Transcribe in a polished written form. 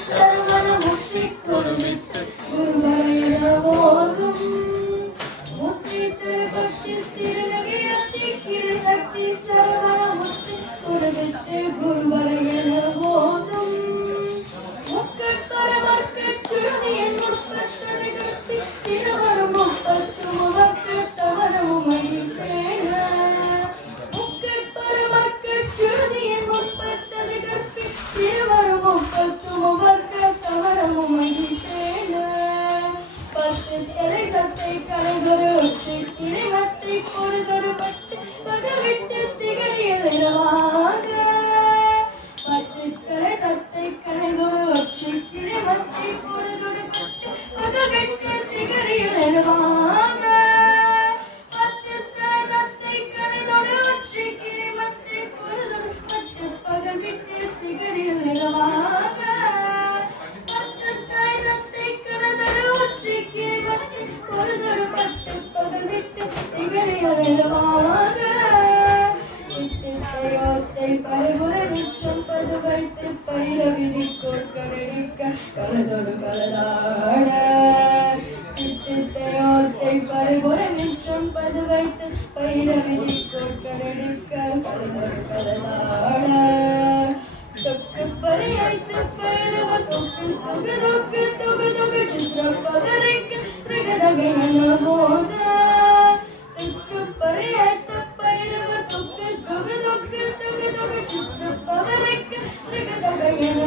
சரவண முத்தி கொடுவித்து குருவரையன போதும் முத்தி திரு பக்தி திருநகை அத்தி கிரு சக்தி சரவண முத்தி கொடுவித்து குருவரையன போதும் முக்கற்பர மற்கச்சுருதியின் முற்பத்தது கற்பி திருவரும் முப்பத்து முகக்கு தவறவும் அழிப்பேன முக்கற்பர மற்கச்சுருதியின் முற்பத்தது கற்பி திருவரும் முப்பத்து முகக்கு தவறவும் அழிப்பேன பத்து தலைகத்தை கலைதொரு உச்சி கிரிமத்தை பொழுதொடு பட்டு பகவிட்டு திகழியல் இரவாக பத்து தலைகத்தை கலைதொடு உச்சி கிரிமத்தை பொழுதொடு பட்டு பகவிட்டு திகழியல் இரவாக பத்து தலைகத்தை கலைதொடு உச்சி கிரிமத்தை பொழுதொடு பட்டு பகவிட்டு திகழியல் இரவாக பத்து தலைகத்தை கலைதொடு உச்சி கிரிமத்தை பொழுதொடு பட்டு பகவிட்டு திகழியல் இரவாக யோத்தை பருகுர நிச்சம் பது வைத்து பயிர விதி கொட்கடிக்க கலதொடு கலதாட யோத்தை பருகுர நிச்சம் பது வைத்து பயிர விதி கொட்கடிக்க கலதொடு கலதாட தொக்கு பரியாய்த்து பயிரவ தொக்கு தொகு தொக்கு தொகு தொகு சித்திர பதரைக்கு திரிகதகையன போத தொக்கு பரியாய்த்து பயிரவ தொக்கு தொகு தொக்கு தொகு தொகு சித்திர பதரைக்கு திரிகதகையன